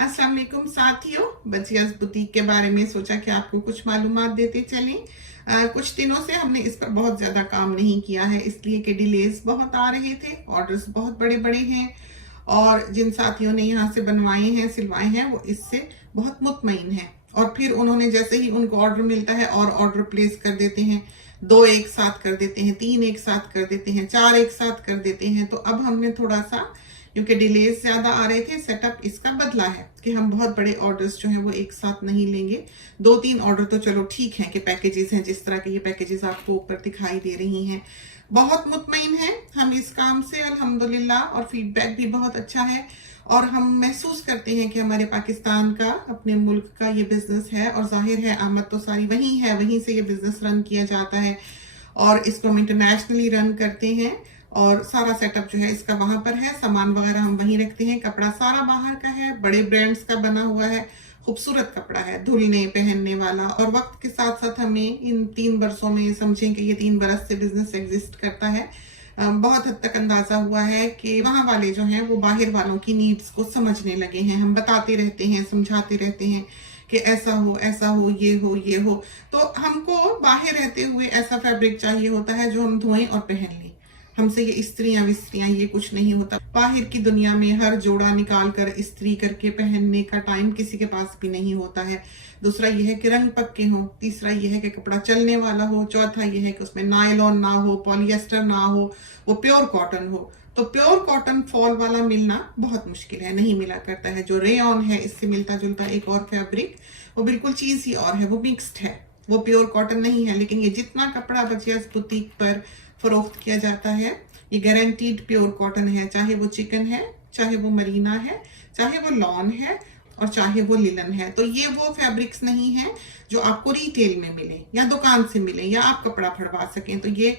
अस्सलाम वालेकुम साथियों, बजियाज बुटीक के बारे में सोचा कि आपको कुछ मालूमात देते चलें। कुछ दिनों से हमने इस पर बहुत ज़्यादा काम नहीं किया है, इसलिए कि डिलेज बहुत आ रहे थे, ऑर्डर्स बहुत बड़े बड़े हैं और जिन साथियों ने यहाँ से बनवाए हैं सिलवाए हैं वो इससे बहुत मुतमईन हैं। और फिर उन्होंने जैसे ही उनको ऑर्डर मिलता है और ऑर्डर प्लेस कर देते हैं, 2 एक साथ कर देते हैं, 3 एक साथ कर देते हैं, 4 एक साथ कर देते हैं। तो अब हमने थोड़ा सा, क्योंकि डिलेज ज्यादा आ रहे थे, सेटअप इसका बदला है कि हम बहुत बड़े ऑर्डर्स जो हैं वो एक साथ नहीं लेंगे। 2-3 ऑर्डर तो चलो ठीक है कि पैकेजेस हैं, जिस तरह के ये पैकेजेस आपको ऊपर दिखाई दे रही हैं। बहुत मुतमईन है हम इस काम से अल्हम्दुलिल्लाह, और फीडबैक भी बहुत अच्छा है और हम महसूस करते हैं कि हमारे पाकिस्तान का, अपने मुल्क का ये बिजनेस है। और जाहिर है आमद तो सारी वहीं है, वहीं से ये बिजनेस रन किया जाता है और इसको हम इंटरनेशनली रन करते हैं और सारा सेटअप जो है इसका वहां पर है। सामान वगैरह हम वहीं रखते हैं, कपड़ा सारा बाहर का है, बड़े ब्रांड्स का बना हुआ है, खूबसूरत कपड़ा है, धुलने पहनने वाला। और वक्त के साथ साथ हमें इन 3 बरसों में, समझें कि ये 3 बरस से बिजनेस एग्जिस्ट करता है, बहुत हद तक अंदाजा हुआ है कि वहां वाले जो हैं वो बाहर वालों की नीड्स को समझने लगे हैं। हम बताते रहते हैं, समझाते रहते हैं कि ऐसा हो, ये हो, ये हो। तो हमको बाहर रहते हुए ऐसा फैब्रिक चाहिए होता है जो हम धोएं और पहन लें। हमसे ये इस्त्रियां विस्त्रियां ये कुछ नहीं होता। बाहर की दुनिया में हर जोड़ा निकाल कर इस्त्री करके पहनने का टाइम किसी के पास भी नहीं होता है। दूसरा ये है कि रंग पक्के हो, तीसरा ये है कि कपड़ा चलने वाला हो, चौथा ये है कि उसमें नायलॉन ना हो, पॉलिएस्टर ना हो, वो प्योर कॉटन हो। तो प्योर कॉटन फॉल वाला मिलना बहुत मुश्किल है, नहीं मिला करता है। जो रेयॉन है, इससे मिलता जुलता एक और फैब्रिक, वो बिल्कुल चीज ही और है, वो मिक्स्ड है, वो प्योर कॉटन नहीं है। लेकिन ये जितना कपड़ा बजियाज बुटीक पर फरोख्त किया जाता है, ये गारंटीड प्योर कॉटन है, चाहे वो चिकन है, चाहे वो मरीना है, चाहे वो लॉन है और चाहे वो लिलन है। तो ये वो फैब्रिक्स नहीं है जो आपको रिटेल में मिले या दुकान से मिले या आप कपड़ा फड़वा सकें। तो ये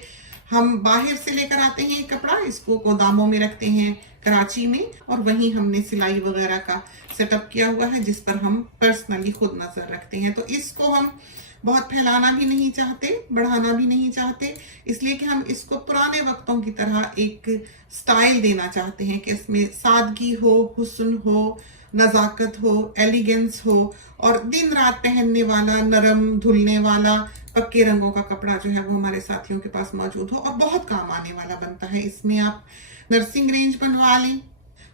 हम बाहर से लेकर आते हैं कपड़ा, इसको गोदामों में रखते हैं कराची में, और वहीं हमने सिलाई वगैरह का सेटअप किया हुआ है जिस पर हम पर्सनली खुद नजर रखते हैं। तो इसको हम बहुत फैलाना भी नहीं चाहते, बढ़ाना भी नहीं चाहते, इसलिए कि हम इसको पुराने वक्तों की तरह एक स्टाइल देना चाहते हैं कि इसमें सादगी हो, हुस्न हो, नजाकत हो, एलिगेंस हो और दिन रात पहनने वाला, नरम धुलने वाला, पक्के रंगों का कपड़ा जो है वो हमारे साथियों के पास मौजूद हो और बहुत काम आने वाला बनता है। इसमें आप नर्सिंग रेंज बनवा लें,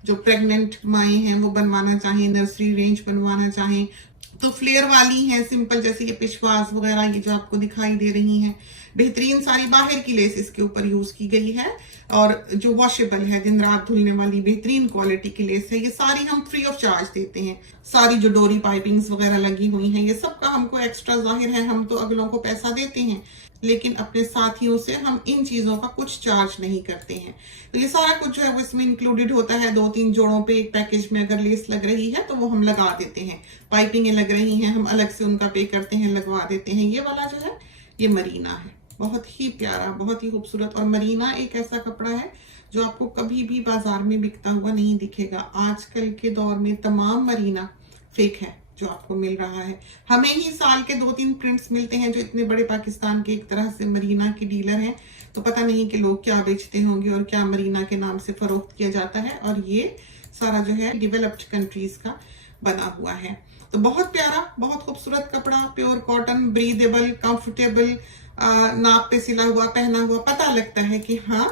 जो प्रेग्नेंट माएँ हैं वो बनवाना चाहें, नर्सरी रेंज बनवाना चाहें तो फ्लेयर वाली हैं सिंपल, जैसे ये पिशवास वगैरह ये जो आपको दिखाई दे रही हैं, बेहतरीन सारी बाहर की लेस इसके ऊपर यूज की गई है और जो वॉशेबल है, दिन रात धुलने वाली बेहतरीन क्वालिटी की लेस है। ये सारी हम फ्री ऑफ चार्ज देते हैं। सारी जो डोरी पाइपिंग्स वगैरह लगी हुई हैं, ये सब का हमको एक्स्ट्रा, जाहिर है हम तो अगलों को पैसा देते हैं, लेकिन अपने साथियों से हम इन चीजों का कुछ चार्ज नहीं करते हैं। तो ये सारा कुछ जो है वो इसमें इंक्लूडेड होता है। 2-3 जोड़ों पे एक पैकेज में अगर लेस लग रही है तो वो हम लगा देते हैं। पाइपिंगें लग रही हैं, हम अलग से उनका पे करते हैं, लगवा देते हैं। ये वाला जो है ये मरीना है, बहुत ही प्यारा, बहुत ही खूबसूरत। और मरीना एक ऐसा कपड़ा है जो आपको कभी भी बाजार में बिकता हुआ नहीं दिखेगा। आजकल के दौर में तमाम मरीना फेक है जो आपको मिल रहा है। हमें ही साल के 2-3 प्रिंट्स मिलते हैं जो इतने बड़े पाकिस्तान के एक तरह से मरीना के डीलर हैं। तो पता नहीं कि लोग क्या बेचते होंगे और क्या मरीना के नाम से फरोख्त किया जाता है। और ये सारा जो है डेवलप्ड कंट्रीज का बना हुआ है। तो बहुत प्यारा, बहुत खूबसूरत कपड़ा, प्योर कॉटन, ब्रीदेबल, कंफर्टेबल, नाप पे सिला हुआ, पहना हुआ पता लगता है कि हाँ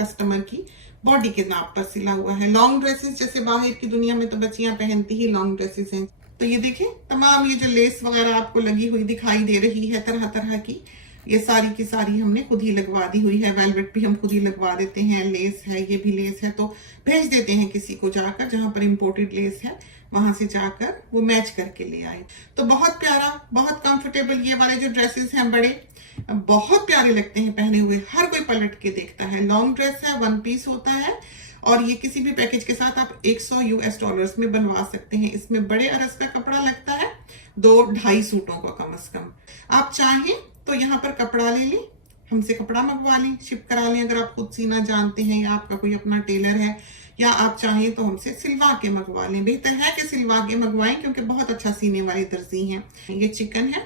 कस्टमर की बॉडी के नाप पर सिला हुआ है। लॉन्ग ड्रेसेस, जैसे बाहर की दुनिया में तो बच्चियां पहनती ही लॉन्ग ड्रेसेस हैं, तो ये देखें तमाम ये जो लेस वगैरह आपको लगी हुई दिखाई दे रही है तरह तरह की, ये सारी की सारी हमने खुद ही लगवा दी हुई है। वेलवेट भी हम खुद ही लगवा देते हैं, लेस है, ये भी लेस है, तो भेज देते हैं किसी को जाकर, जहां पर इंपोर्टेड लेस है वहां से जाकर वो मैच करके ले आए। तो बहुत प्यारा, बहुत कंफर्टेबल। ये वाले जो ड्रेसेस हैं बड़े बहुत प्यारे लगते हैं पहने हुए, हर कोई पलट के देखता है। लॉन्ग ड्रेस है, 1 पीस होता है और ये किसी भी पैकेज के साथ आप $100 में बनवा सकते हैं। इसमें बड़े अरस का कपड़ा लगता है, 2-2.5 सूटों का कम से कम। आप चाहें तो यहाँ पर कपड़ा ले लें, हमसे कपड़ा मंगवा लें, शिप करा लें अगर आप खुद सीना जानते हैं या आपका कोई अपना टेलर है, या आप चाहें तो हमसे सिलवा के मंगवा लें। बेहतर है कि सिलवा के मंगवाएं क्योंकि बहुत अच्छा सीने वाली दर्जी हैं। ये चिकन है,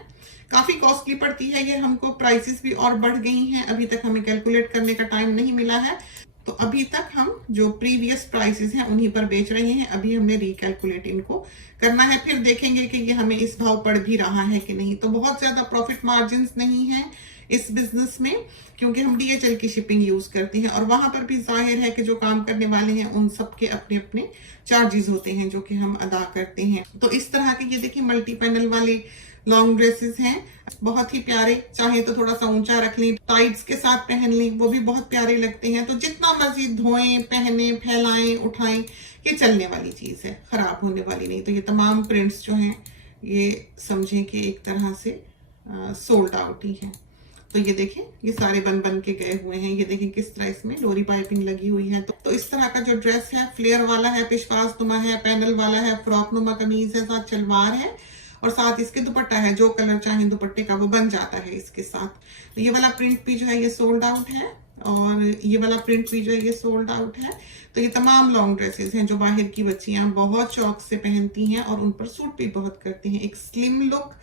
काफी कॉस्टली पड़ती है ये हमको, प्राइसेस भी और बढ़ गई हैं, अभी तक हमें कैलकुलेट करने का टाइम नहीं मिला है। तो अभी तक हम जो प्रीवियस प्राइसेस हैं उन्हीं पर बेच रहे हैं। अभी हमने रिकैलकुलेट इनको करना है, फिर देखेंगे कि ये हमें इस भाव पड़ भी रहा है कि नहीं। तो बहुत ज्यादा प्रॉफिट मार्जिन नहीं है इस बिजनेस में, क्योंकि हम DHL की शिपिंग यूज करते हैं और वहां पर भी जाहिर है कि जो काम करने वाले हैं उन सबके अपने अपने चार्जेस होते हैं जो कि हम अदा करते हैं। तो इस तरह के ये देखिए मल्टी पैनल वाले लॉन्ग ड्रेसेस हैं, बहुत ही प्यारे। चाहे तो थोड़ा सा ऊंचा रख लें, टाइट्स के साथ पहन लें, वो भी बहुत प्यारे लगते हैं। तो जितना मर्जी धोएं, पहने, फैलाएं, उठाएं, ये चलने वाली चीज है, खराब होने वाली नहीं। तो ये तमाम प्रिंट्स जो हैं ये समझें कि एक तरह से सोल्ड आउट ही है। तो ये देखें ये सारे बन बन के गए हुए हैं। ये देखें किस तरह इसमें डोरी पाइपिंग लगी हुई है। तो इस तरह का जो ड्रेस है फ्लेयर वाला है, पिशवास नुमा है, पैनल वाला है, फ्रॉक नुमा कमीज है, साथ सलवार है और साथ इसके दुपट्टा है। जो कलर चाहे दुपट्टे का वो बन जाता है इसके साथ। तो ये वाला प्रिंट भी जो है ये सोल्ड आउट है और ये वाला प्रिंट भी जो है ये सोल्ड आउट है। तो ये तमाम लॉन्ग ड्रेसेस हैं जो बाहर की बच्चियां बहुत शौक से पहनती हैं और उन पर सूट भी बहुत करती हैं। एक स्लिम लुक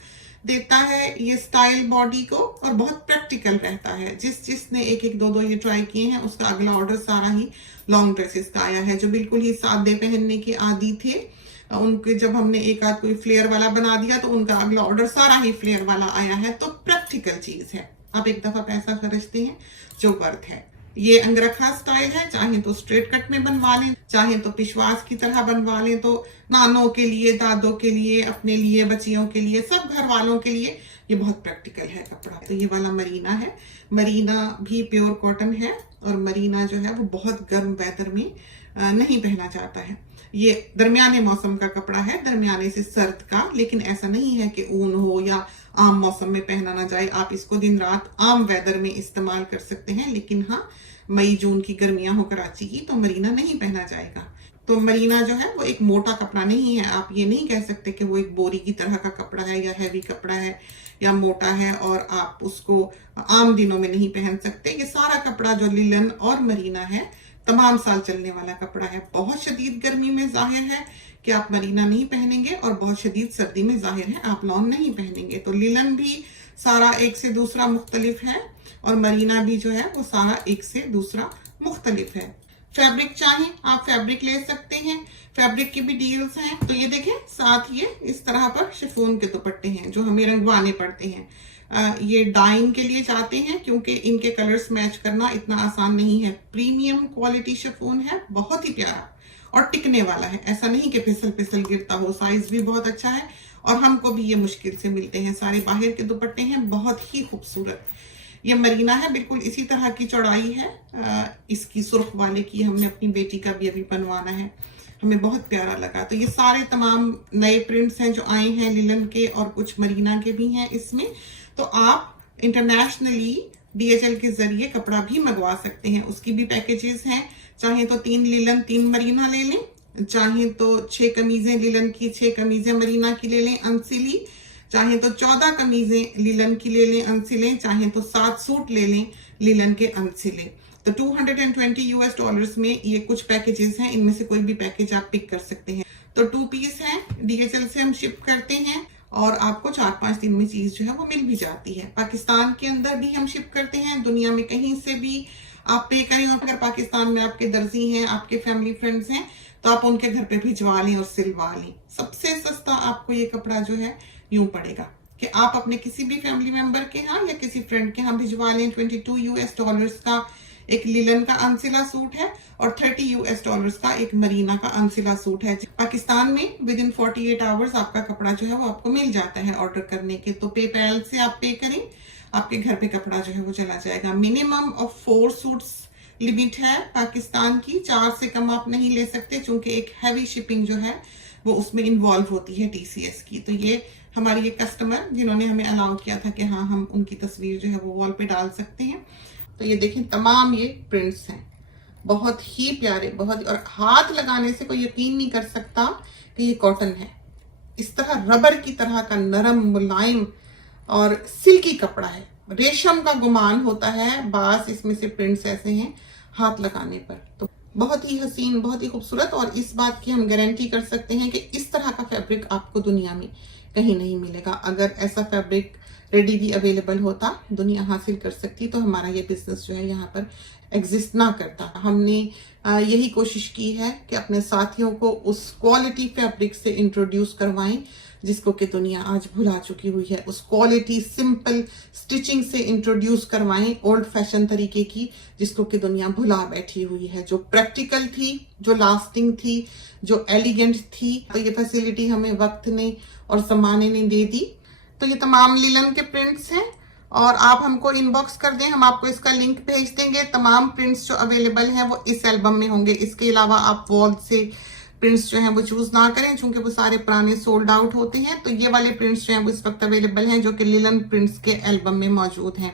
देता है ये स्टाइल बॉडी को और बहुत प्रैक्टिकल रहता है। जिसने एक एक दो ये ट्राई किए हैं उसका अगला ऑर्डर सारा ही लॉन्ग ड्रेसेस का आया है। जो बिल्कुल ही सादे पहनने के आदी थे उनके जब हमने एक आध कोई फ्लेयर वाला बना दिया तो उनका अगला ऑर्डर सारा ही फ्लेयर वाला आया है। तो प्रैक्टिकल चीज है, आप एक दफा पैसा खर्चते हैं जो वर्थ है। ये अंगरखा स्टाइल है, चाहे तो स्ट्रेट कट में बनवा लें, चाहे तो पिशवास की तरह बनवा लें। तो नानों के लिए, दादों के लिए, अपने लिए, बच्चियों के लिए, सब घर वालों के लिए ये बहुत प्रैक्टिकल है कपड़ा। तो ये वाला मरीना है, मरीना भी प्योर कॉटन है और मरीना जो है वो बहुत गर्म वेदर में नहीं पहना जाता है। ये दरमियाने मौसम का कपड़ा है, दरमियाने से सर्द का, लेकिन ऐसा नहीं है कि ऊन हो या आम मौसम में पहना ना जाए। आप इसको दिन रात आम वेदर में इस्तेमाल कर सकते हैं, लेकिन हाँ मई जून की गर्मियां हो कराची की तो मरीना नहीं पहना जाएगा। तो मरीना जो है वो एक मोटा कपड़ा नहीं है। आप ये नहीं कह सकते कि वो एक बोरी की तरह का कपड़ा है या हैवी कपड़ा है या मोटा है और आप उसको आम दिनों में नहीं पहन सकते। ये सारा कपड़ा जो लिलन और मरीना है तमाम साल चलने वाला कपड़ा है। बहुत शदीद गर्मी में जाहिर है कि आप मरीना नहीं पहनेंगे और बहुत शदीद सर्दी में जाहिर है आप लॉन नहीं पहनेंगे। तो लिलन भी सारा एक से दूसरा मुख्तलिफ है और मरीना भी जो है वो सारा एक से दूसरा मुख्तलिफ है। फैब्रिक चाहे आप फैब्रिक ले सकते हैं, फैब्रिक की भी डील्स हैं। तो ये देखें साथ ये इस तरह पर शिफॉन के दुपट्टे हैं जो हमें रंगवाने पड़ते हैं। ये डाइंग के लिए जाते हैं क्योंकि इनके कलर्स मैच करना इतना आसान नहीं है। प्रीमियम क्वालिटी शिफॉन है, बहुत ही प्यारा और टिकने वाला है। ऐसा नहीं कि फिसल फिसल गिरता हो। साइज भी बहुत अच्छा है और हमको भी ये मुश्किल से मिलते हैं। सारे बाहर के दुपट्टे हैं, बहुत ही खूबसूरत। ये मरीना है, बिल्कुल इसी तरह की चौड़ाई है इसकी सुर्ख वाले की। हमने अपनी बेटी का भी अभी बनवाना है, हमें बहुत प्यारा लगा। तो ये सारे तमाम नए प्रिंट्स हैं जो आए हैं लिलन के और कुछ मरीना के भी हैं इसमें। तो आप इंटरनेशनली DHL के जरिए कपड़ा भी मंगवा सकते हैं, उसकी भी पैकेजेस हैं। चाहे तो 3 लिलन 3 मरीना ले लें, चाहे तो 6 कमीजें लिलन की 6 कमीजें मरीना की ले लें अनसिली, चाहे तो 14 कमीजें लिलन की ले लें अनसिले, चाहे तो 7 सूट ले लें लिलन के अनसिले। तो $220 में ये कुछ पैकेजेस हैं, इनमें से कोई भी पैकेज आप पिक कर सकते हैं। तो 2 पीस हैं, DHL से हम शिप करते हैं और आपको 4-5 दिन में चीज जो है वो मिल भी जाती है। पाकिस्तान के अंदर भी हम शिप करते हैं, दुनिया में कहीं से भी आप पे करें। और अगर पाकिस्तान में आपके दर्जी हैं, आपके फैमिली फ्रेंड्स हैं, तो आप उनके घर पे भिजवा लें और सिलवा लें। सबसे सस्ता आपको ये कपड़ा जो है यूं पड़ेगा कि आप अपने किसी भी फैमिली मेंबर के यहाँ या किसी फ्रेंड के यहाँ भिजवा लें। $22 का एक लिलन का अनसिला सूट है और $30 का एक मरीना का अनसिला सूट है। पाकिस्तान में विद इन 48 आवर्स आपका कपड़ा जो है वो आपको मिल जाता है ऑर्डर करने के। तो पेपैल से आप पे करें, आपके घर पे कपड़ा जो है वो चला जाएगा। मिनिमम ऑफ 4 सूट्स लिमिट है पाकिस्तान की, 4 से कम आप नहीं ले सकते क्योंकि एक हैवी शिपिंग जो है वो उसमें इन्वॉल्व होती है TCS की। तो ये हमारे ये कस्टमर जिन्होंने हमें अलाउ किया था कि हाँ हम उनकी तस्वीर जो है वो वॉल पे डाल सकते हैं। तो ये देखें तमाम ये प्रिंट्स हैं, बहुत ही प्यारे, बहुत। और हाथ लगाने से कोई यकीन नहीं कर सकता कि ये कॉटन है। इस तरह रबर की तरह का नरम, मुलायम और सिल्की कपड़ा है। रेशम का गुमान होता है, बास इसमें से प्रिंट्स ऐसे हैं हाथ लगाने पर। तो बहुत ही हसीन, बहुत ही खूबसूरत। और इस बात की हम गारंटी कर सकते हैं कि इस तरह का फैब्रिक आपको दुनिया में कहीं नहीं मिलेगा। अगर ऐसा फैब्रिक रेडीली अवेलेबल होता, दुनिया हासिल कर सकती, तो हमारा ये बिजनेस जो है यहाँ पर एग्जिस्ट ना करता। हमने यही कोशिश की है कि अपने साथियों को उस क्वालिटी फैब्रिक से इंट्रोड्यूस करवाएं जिसको कि दुनिया आज भुला चुकी हुई है। उस क्वालिटी सिंपल स्टिचिंग से इंट्रोड्यूस करवाएं, ओल्ड फैशन तरीके की, जिसको कि दुनिया भुला बैठी हुई है, जो प्रैक्टिकल थी, जो लास्टिंग थी, जो एलिगेंट थी। तो ये फैसिलिटी हमें वक्त ने और जमाने ने दे दी। तो ये तमाम लिलन के प्रिंट्स हैं और आप हमको इनबॉक्स कर दें, हम आपको इसका लिंक भेज देंगे। तमाम प्रिंट्स जो अवेलेबल हैं वो इस एल्बम में होंगे। इसके अलावा आप वॉल से प्रिंट्स जो हैं वो चूज ना करें, चूंकि वो सारे पुराने सोल्ड आउट होते हैं। तो ये वाले प्रिंट्स जो हैं वो इस वक्त अवेलेबल हैं, जो कि लिलन प्रिंट्स के एल्बम में मौजूद हैं।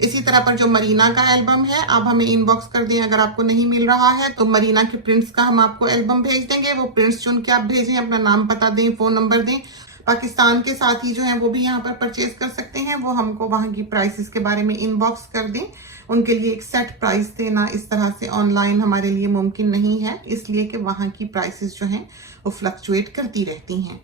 इसी तरह पर जो मरीना का एल्बम है, आप हमें इनबॉक्स कर दें। अगर आपको नहीं मिल रहा है तो मरीना के प्रिंट्स का हम आपको एल्बम भेज देंगे। वो प्रिंट्स चुन के आप भेजें, अपना नाम पता दें, फोन नंबर दें। पाकिस्तान के साथी जो हैं वो भी यहाँ पर परचेज कर सकते हैं। वो हमको वहाँ की प्राइसेस के बारे में इनबॉक्स कर दें। उनके लिए एक सेट प्राइस देना इस तरह से ऑनलाइन हमारे लिए मुमकिन नहीं है, इसलिए कि वहाँ की प्राइसेस जो हैं वो फ्लक्चुएट करती रहती हैं।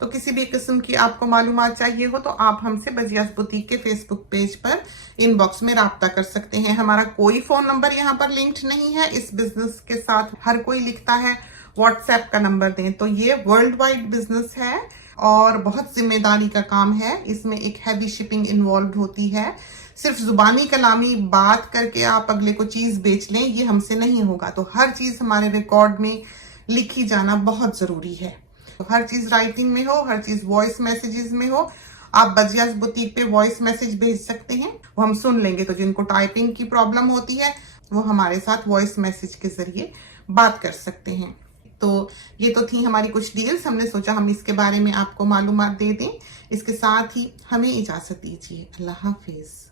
तो किसी भी किस्म की आपको मालूमात चाहिए हो तो आप हमसे बजियास बुटीक के फेसबुक पेज पर इनबॉक्स में राब्ता कर सकते हैं। हमारा कोई फोन नंबर यहाँ पर लिंक्ड नहीं है इस बिजनेस के साथ। हर कोई लिखता है व्हाट्सएप का नंबर दें, तो ये वर्ल्ड वाइड बिजनेस है और बहुत जिम्मेदारी का काम है। इसमें एक हैवी शिपिंग इन्वॉल्व होती है। सिर्फ जुबानी कलामी बात करके आप अगले को चीज बेच लें, ये हमसे नहीं होगा। तो हर चीज हमारे रिकॉर्ड में लिखी जाना बहुत जरूरी है। तो हर चीज राइटिंग में हो, हर चीज वॉइस मैसेजेस में हो। आप बजियास बुटीक पे वॉइस मैसेज भेज सकते हैं, वो हम सुन लेंगे। तो जिनको टाइपिंग की प्रॉब्लम होती है वो हमारे साथ वॉइस मैसेज के जरिए बात कर सकते हैं। तो ये तो थी हमारी कुछ डील्स, हमने सोचा हम इसके बारे में आपको मालूमात दे दें। इसके साथ ही हमें इजाजत दीजिए। अल्लाह हाफिज।